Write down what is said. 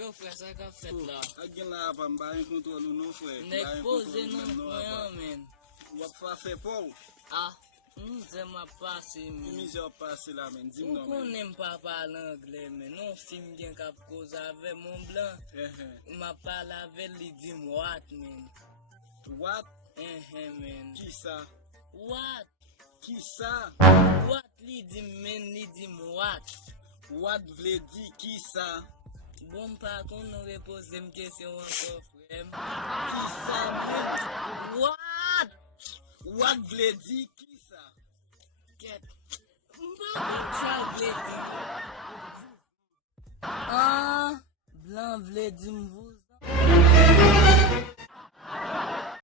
Yo frère, ça qu'a fait là. Agen la pa mba yon kontrol ou non frère. Nek pose non frère men. Wap fa fe pou. Ah, c'est ma passe Ki men. mi jò passe la men, dim Ou non men. konen pa parler anglais men. Non film gen kap cause avec mon blanc. Ma parle avec li di what men. What? Men. Ki sa? What? Ki sa? What li di men li di what? What vle di ki sa? Bon pa kon nou repose m question encore frère. Ki sa men? What? What vle di ki sa? Get. Mpa vle di. Ah, blanc vle di m